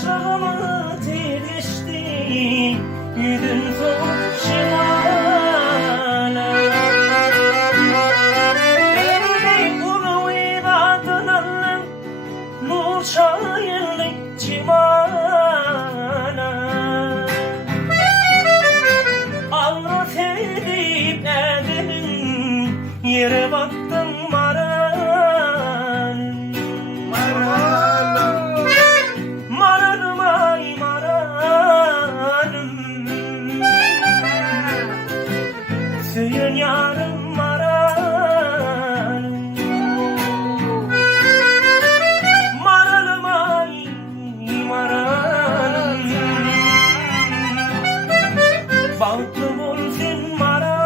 Yaşlığımı titişti yüdün soğuk şemale. Ey ulu ibadılalım nur şairlik cimale. Avrat edip edelim yere baktım maral. Maralım ay maralım, suyun yarım maralım. Maralım ay maralım, baktım olsun maralım.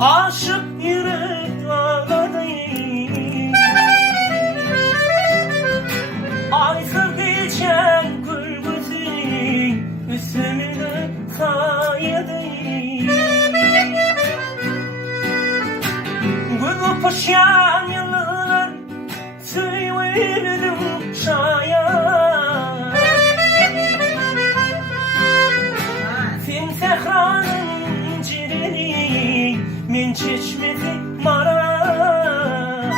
Aşık yürek ağladı. Aysır geçen gülbüzü üstümüne saydı. Gülü paşam yıllar söyledim şayet. Sen sehranın cirini min çeşmedi maral.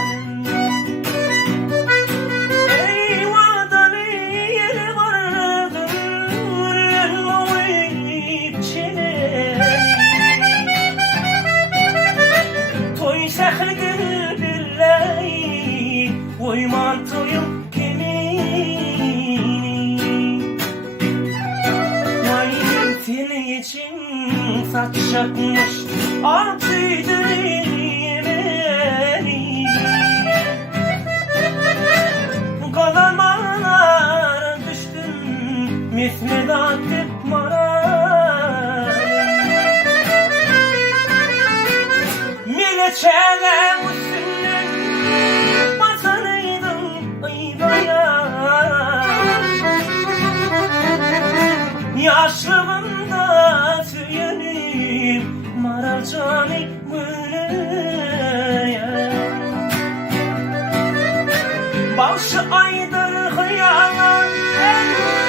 Ey vadanı yeri vardım rülmavip çene. Toy sehri billahi uyman toyum kemini. Vay senin için saç yakmış artıydın beni. Kalamalara düştüm mismedat et maral. Mileçele üstünden basarıydım aybaya. Yaşlığımda süyünüp maracani müleye. Başı aydır hıyalan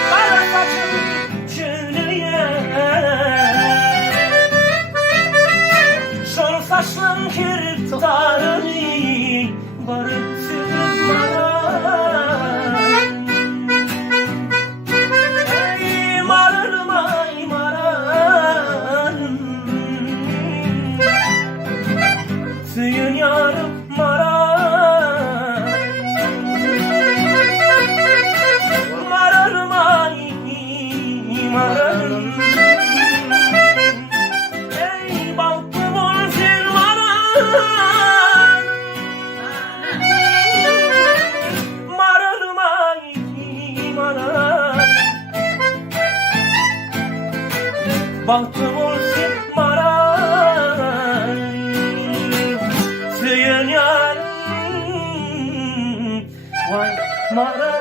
kara saçım çölüye. Şol saçlım kirtarını barıp sürüp maral. Ey maralım ay maralım, suyun yarım maral. Maralım ay maralım, ey baktım olsun maral. Maralım ay maral, baktım olsun maral. Suyun yarım vay maral.